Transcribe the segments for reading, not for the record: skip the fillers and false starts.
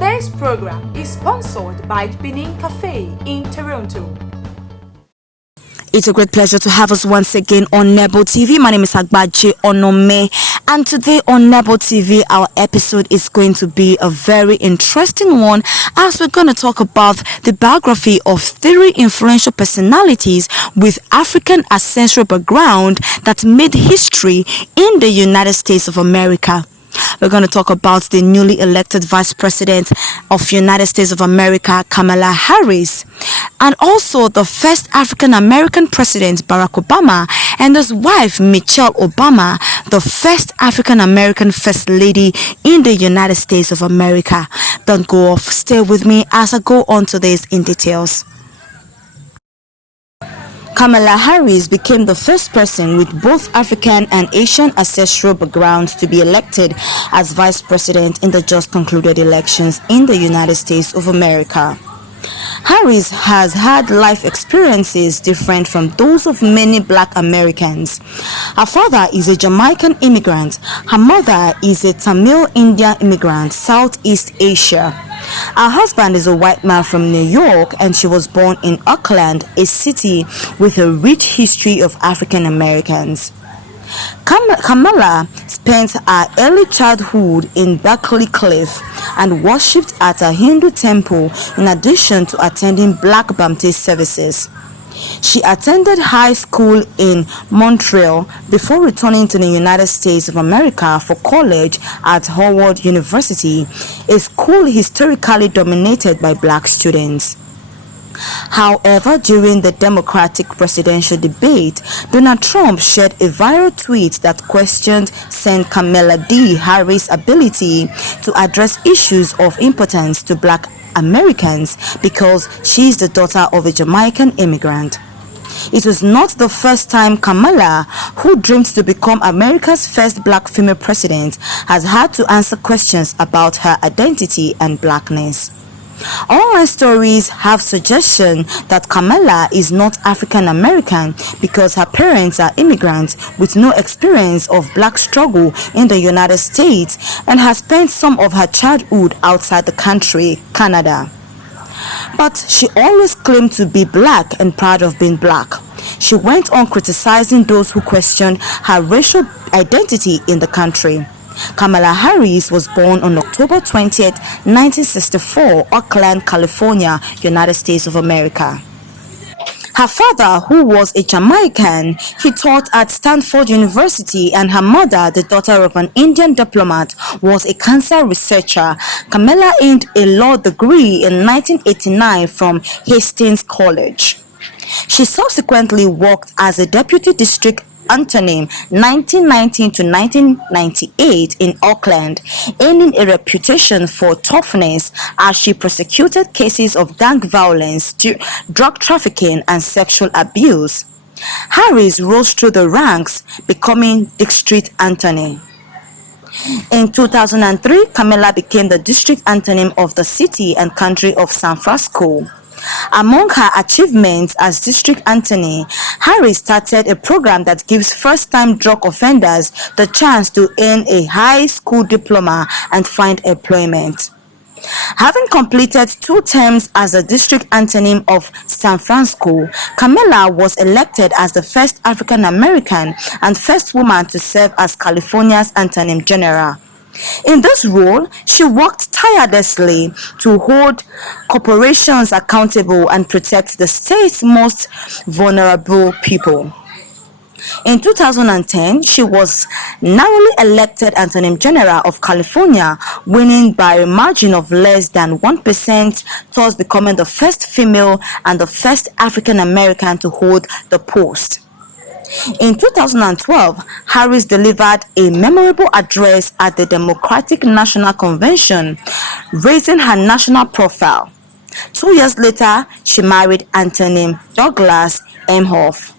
Today's program is sponsored by Benin Cafe in Toronto. It's a great pleasure to have us once again on Nebo TV. My name is Agbaje Onome, and today on Nebo TV, our episode is going to be a very interesting one, as we're going to talk about the biography of 3 influential personalities with African ancestral background that made history in the United States of America. We're going to talk about the newly elected Vice President of United States of America, Kamala Harris, and also the first African American President, Barack Obama, and his wife, Michelle Obama, the first African American First Lady in the United States of America. Don't go off. Stay with me as I go on to this in details. Kamala Harris became the first person with both African and Asian ancestral backgrounds to be elected as vice president in the just concluded elections in the United States of America. Harris has had life experiences different from those of many Black Americans. Her father is a Jamaican immigrant. Her mother is a Tamil Indian immigrant, Southeast Asia. Her husband is a white man from New York, and she was born in Auckland, a city with a rich history of African Americans. Kamala spent her early childhood in Berkeley Cliff and worshipped at a Hindu temple in addition to attending Black Baptist services. She attended high school in Montreal before returning to the United States of America for college at Howard University, a school historically dominated by Black students. However, during the Democratic presidential debate, Donald Trump shared a viral tweet that questioned Senator Kamala D. Harris' ability to address issues of importance to Black Americans because she is the daughter of a Jamaican immigrant. It was not the first time Kamala, who dreamed to become America's first Black female president, has had to answer questions about her identity and Blackness. Online stories have suggestion that Kamala is not African American because her parents are immigrants with no experience of Black struggle in the United States and has spent some of her childhood outside the country, Canada. But she always claimed to be Black and proud of being Black. She went on criticizing those who questioned her racial identity in the country. Kamala Harris was born on October 20, 1964, Oakland, California, United States of America. Her father, who was a Jamaican, he taught at Stanford University, and her mother, the daughter of an Indian diplomat, was a cancer researcher. Kamala earned a law degree in 1989 from Hastings College. She subsequently worked as a deputy district attorney 1919 to 1998 in Auckland, earning a reputation for toughness as she prosecuted cases of gang violence, drug trafficking, and sexual abuse. Harris rose through the ranks, becoming district attorney. In 2003, Kamala became the district attorney of the city and county of San Francisco. Among her achievements as district attorney, Harris started a program that gives first-time drug offenders the chance to earn a high school diploma and find employment. Having completed 2 terms as the district attorney of San Francisco, Kamala was elected as the first African American and first woman to serve as California's Attorney General. In this role, she worked tirelessly to hold corporations accountable and protect the state's most vulnerable people. In 2010, she was narrowly elected Attorney General of California, winning by a margin of less than 1%, thus becoming the first female and the first African American to hold the post. In 2012, Harris delivered a memorable address at the Democratic National Convention, raising her national profile. 2 years later, she married Anthony Douglas Emhoff.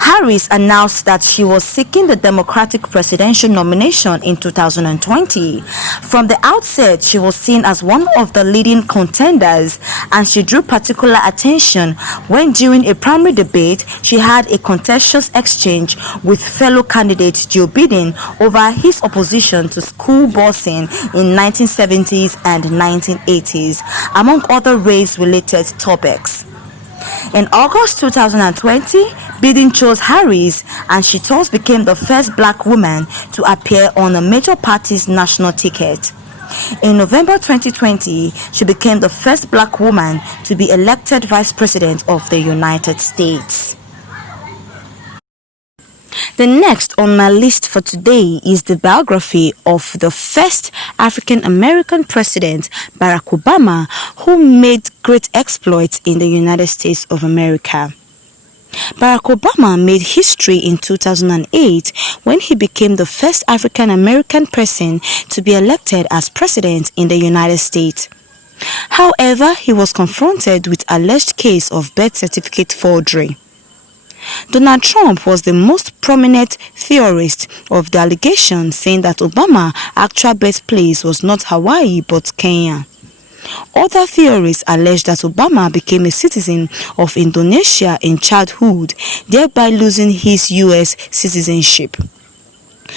Harris announced that she was seeking the Democratic presidential nomination in 2020. From the outset, she was seen as one of the leading contenders, and she drew particular attention when during a primary debate she had a contentious exchange with fellow candidate Joe Biden over his opposition to school busing in 1970s and 1980s, among other race-related topics. In August 2020, Biden chose Harris, and she thus became the first black woman to appear on a major party's national ticket. In November 2020, she became the first black woman to be elected vice president of the United States. The next on my list for today is the biography of the first African-American president, Barack Obama, who made great exploits in the United States of America. Barack Obama made history in 2008 when he became the first African-American person to be elected as president in the United States. However, he was confronted with alleged case of birth certificate forgery. Donald Trump was the most prominent theorist of the allegation, saying that Obama's actual birthplace was not Hawaii but Kenya. Other theorists allege that Obama became a citizen of Indonesia in childhood, thereby losing his U.S. citizenship.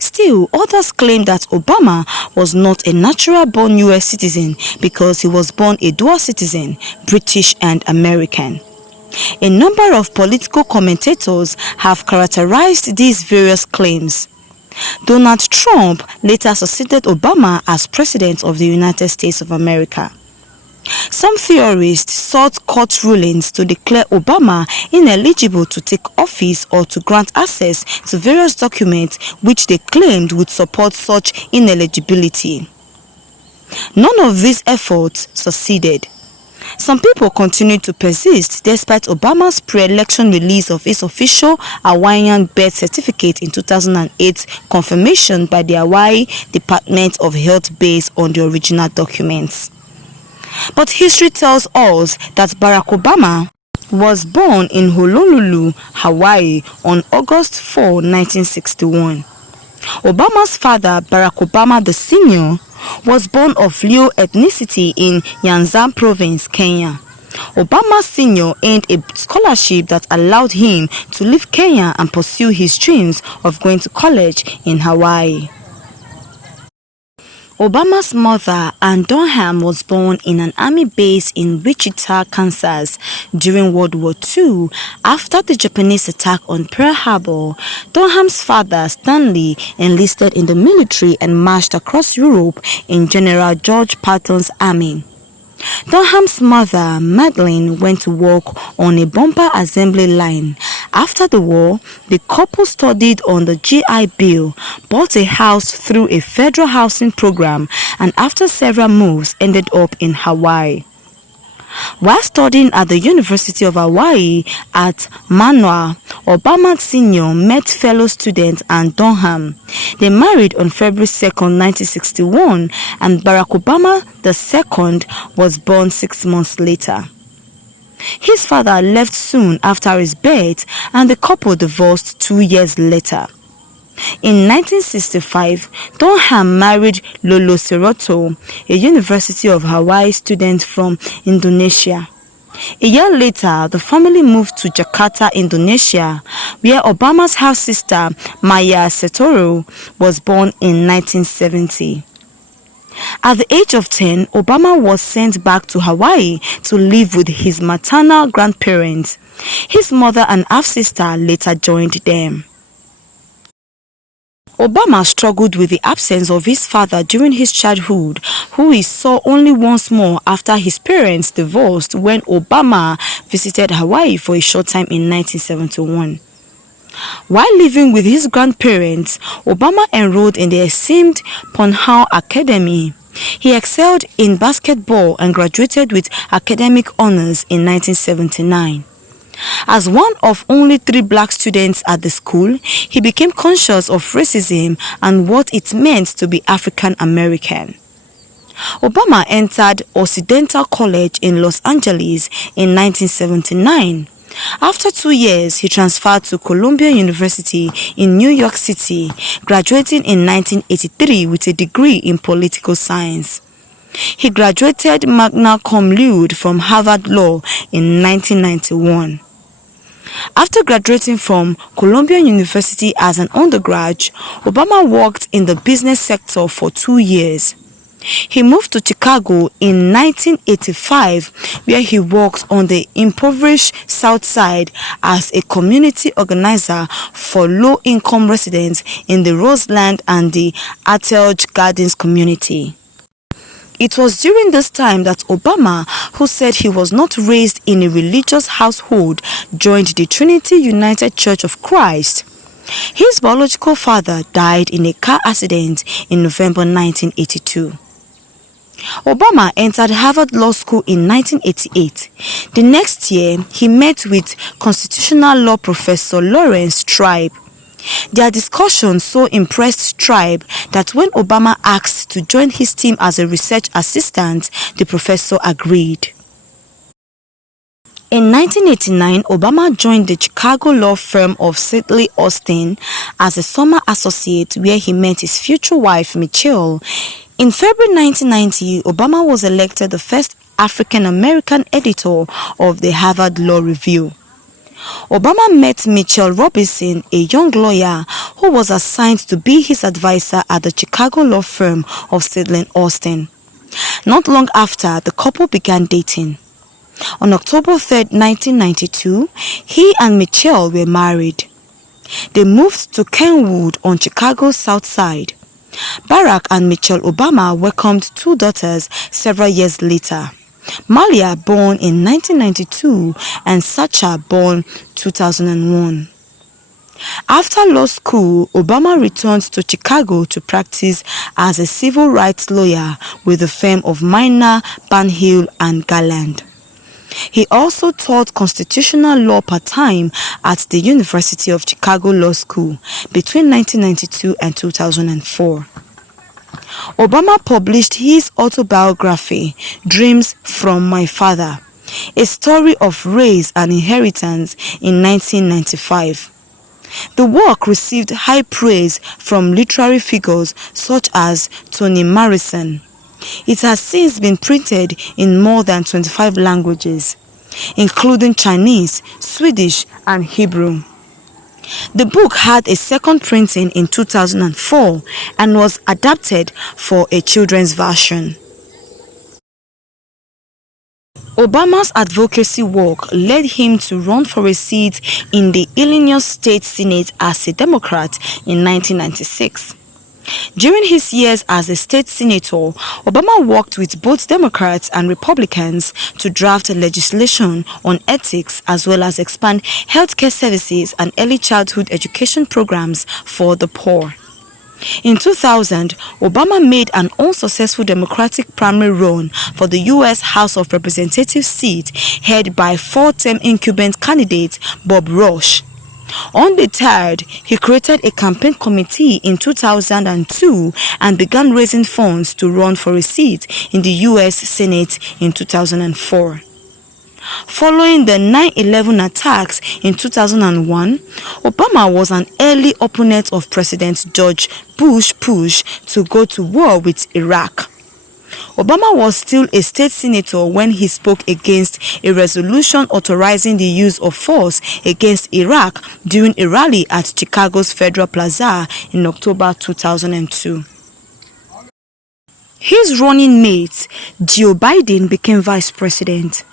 Still, others claim that Obama was not a natural-born U.S. citizen because he was born a dual citizen, British and American. A number of political commentators have characterized these various claims. Donald Trump later succeeded Obama as President of the United States of America. Some theorists sought court rulings to declare Obama ineligible to take office or to grant access to various documents which they claimed would support such ineligibility. None of these efforts succeeded. Some people continued to persist despite Obama's pre-election release of his official Hawaiian birth certificate in 2008 confirmation by the Hawaii Department of Health based on the original documents. But history tells us that Barack Obama was born in Honolulu, Hawaii on August 4, 1961. Obama's father, Barack Obama the Sr., was born of Luo ethnicity in Nyanza province, Kenya. Obama Sr. earned a scholarship that allowed him to leave Kenya and pursue his dreams of going to college in Hawaii. Obama's mother, Ann Dunham, was born in an army base in Wichita, Kansas during World War II. After the Japanese attack on Pearl Harbor, Dunham's father, Stanley, enlisted in the military and marched across Europe in General George Patton's army. Dunham's mother, Madeline, went to work on a bomber assembly line. After the war, the couple studied on the GI Bill, bought a house through a federal housing program, and after several moves ended up in Hawaii. While studying at the University of Hawaii at Manoa, Obama Sr. met fellow student Ann Dunham. They married on February 2, 1961, and Barack Obama II was born 6 months later. His father left soon after his birth, and the couple divorced 2 years later. In 1965, Dunham married Lolo Seroto, a University of Hawaii student from Indonesia. A year later, the family moved to Jakarta, Indonesia, where Obama's half-sister, Maya Setoro, was born in 1970. At the age of 10, Obama was sent back to Hawaii to live with his maternal grandparents. His mother and half-sister later joined them. Obama struggled with the absence of his father during his childhood, who he saw only once more after his parents divorced when Obama visited Hawaii for a short time in 1971. While living with his grandparents, Obama enrolled in the esteemed Punahou Academy. He excelled in basketball and graduated with academic honors in 1979. As one of only 3 black students at the school, he became conscious of racism and what it meant to be African American. Obama entered Occidental College in Los Angeles in 1979. After 2 years, he transferred to Columbia University in New York City, graduating in 1983 with a degree in political science. He graduated magna cum laude from Harvard Law in 1991. After graduating from Columbia University as an undergrad, Obama worked in the business sector for 2 years. He moved to Chicago in 1985, where he worked on the impoverished South Side as a community organizer for low-income residents in the Roseland and the Artelge Gardens community. It was during this time that Obama, who said he was not raised in a religious household, joined the Trinity United Church of Christ. His biological father died in a car accident in November 1982. Obama entered Harvard Law School in 1988. The next year, he met with constitutional law professor Lawrence Tribe. Their discussion so impressed Tribe that when Obama asked to join his team as a research assistant, the professor agreed. In 1989, Obama joined the Chicago law firm of Sidley Austin as a summer associate, where he met his future wife, Michelle. In February 1990, Obama was elected the first African-American editor of the Harvard Law Review. Obama met Mitchell Robinson, a young lawyer who was assigned to be his advisor at the Chicago law firm of Sidley Austin. Not long after, the couple began dating. On October 3, 1992, he and Mitchell were married. They moved to Kenwood on Chicago's South Side. Barack and Michelle Obama welcomed 2 daughters several years later. Malia, born in 1992, and Sacha, born 2001. After law school, Obama returned to Chicago to practice as a civil rights lawyer with the firm of Minor, Barnhill and Garland. He also taught constitutional law part-time at the University of Chicago Law School between 1992 and 2004. Obama published his autobiography, Dreams from My Father, a story of race and inheritance, in 1995. The work received high praise from literary figures such as Toni Morrison. It has since been printed in more than 25 languages, including Chinese, Swedish, and Hebrew. The book had a second printing in 2004 and was adapted for a children's version. Obama's advocacy work led him to run for a seat in the Illinois State Senate as a Democrat in 1996. During his years as a state senator, Obama worked with both Democrats and Republicans to draft legislation on ethics as well as expand healthcare services and early childhood education programs for the poor. In 2000, Obama made an unsuccessful Democratic primary run for the U.S. House of Representatives seat held by 4-term incumbent candidate Bob Rush. Undeterred, he created a campaign committee in 2002 and began raising funds to run for a seat in the U.S. Senate in 2004. Following the 9/11 attacks in 2001, Obama was an early opponent of President George Bush's push to go to war with Iraq. Obama was still a state senator when he spoke against a resolution authorizing the use of force against Iraq during a rally at Chicago's Federal Plaza in October 2002. His running mate, Joe Biden, became vice president.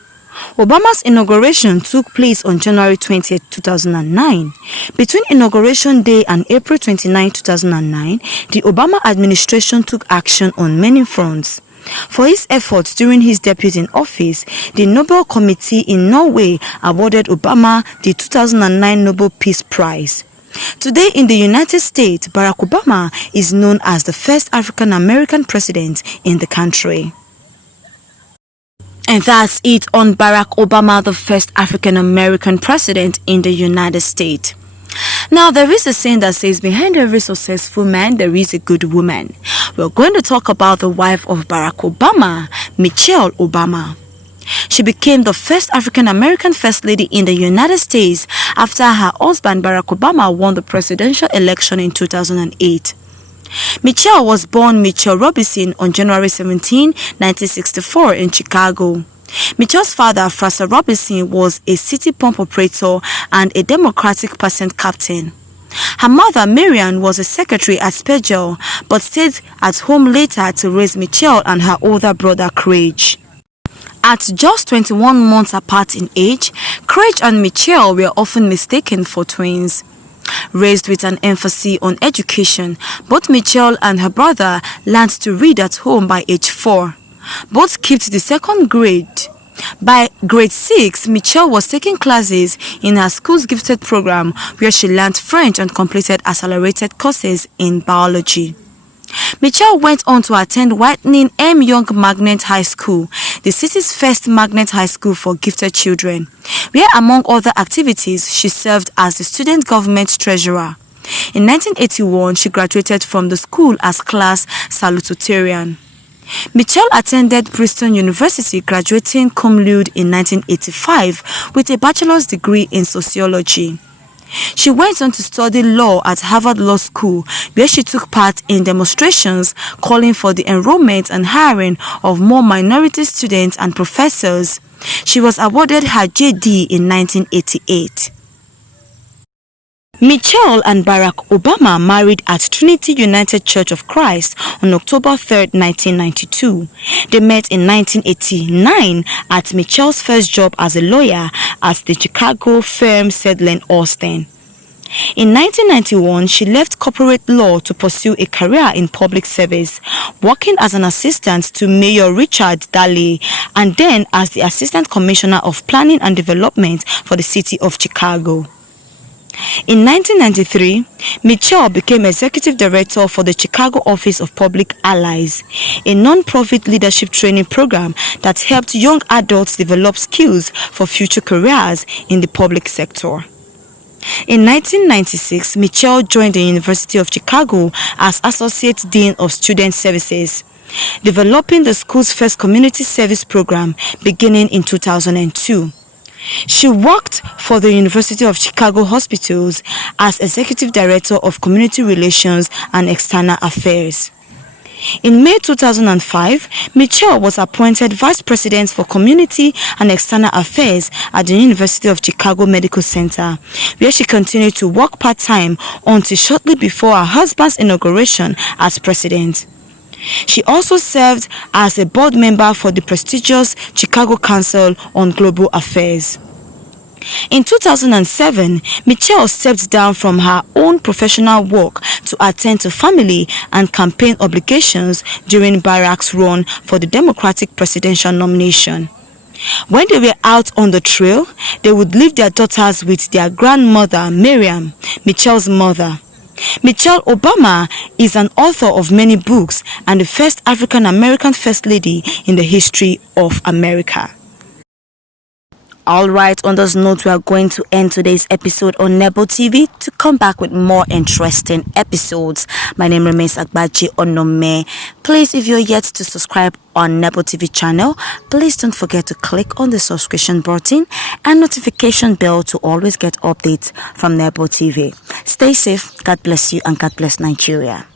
Obama's inauguration took place on January 20, 2009. Between Inauguration Day and April 29, 2009, the Obama administration took action on many fronts. For his efforts during his debut in office, the Nobel Committee in Norway awarded Obama the 2009 Nobel Peace Prize. Today in the United States, Barack Obama is known as the first African-American president in the country. And that's it on Barack Obama, the first African-American president in the United States. Now, there is a saying that says, behind every successful man, there is a good woman. We're going to talk about the wife of Barack Obama, Michelle Obama. She became the first African-American First Lady in the United States after her husband Barack Obama won the presidential election in 2008. Michelle was born Mitchell Robinson on January 17, 1964 in Chicago. Michelle's father, Fraser Robinson, was a city pump operator and a Democratic percent captain. Her mother, Marian, was a secretary at Spegel, but stayed at home later to raise Michelle and her older brother, Craig. At just 21 months apart in age, Craig and Michelle were often mistaken for twins. Raised with an emphasis on education, both Michelle and her brother learned to read at home by age 4. Both skipped the second grade. By grade 6, Michelle was taking classes in her school's gifted program where she learned French and completed accelerated courses in biology. Michelle went on to attend Whitney M. Young Magnet High School, the city's first magnet high school for gifted children, where among other activities she served as the student government treasurer. In 1981, she graduated from the school as class salutatorian. Michelle attended Princeton University, graduating cum laude in 1985 with a bachelor's degree in sociology. She went on to study law at Harvard Law School, where she took part in demonstrations calling for the enrollment and hiring of more minority students and professors. She was awarded her JD in 1988. Michelle and Barack Obama married at Trinity United Church of Christ on October 3, 1992. They met in 1989 at Michelle's first job as a lawyer at the Chicago firm Sedlen Austin. In 1991, she left corporate law to pursue a career in public service, working as an assistant to Mayor Richard Daley and then as the Assistant Commissioner of Planning and Development for the city of Chicago. In 1993, Michelle became executive director for the Chicago Office of Public Allies, a non-profit leadership training program that helped young adults develop skills for future careers in the public sector. In 1996, Michelle joined the University of Chicago as Associate Dean of Student Services, developing the school's first community service program beginning in 2002. She worked for the University of Chicago Hospitals as Executive Director of Community Relations and External Affairs. In May 2005, Michelle was appointed Vice President for Community and External Affairs at the University of Chicago Medical Center, where she continued to work part-time until shortly before her husband's inauguration as president. She also served as a board member for the prestigious Chicago Council on Global Affairs. In 2007, Michelle stepped down from her own professional work to attend to family and campaign obligations during Barack's run for the Democratic presidential nomination. When they were out on the trail, they would leave their daughters with their grandmother, Miriam, Michelle's mother. Michelle Obama is an author of many books and the first African-American First Lady in the history of America. Alright, on this note, we are going to end today's episode on Nebo TV to come back with more interesting episodes. My name remains Agbaji Onome. Please, if you're yet to subscribe on Nebo TV channel, please don't forget to click on the subscription button and notification bell to always get updates from Nebo TV. Stay safe, God bless you, and God bless Nigeria.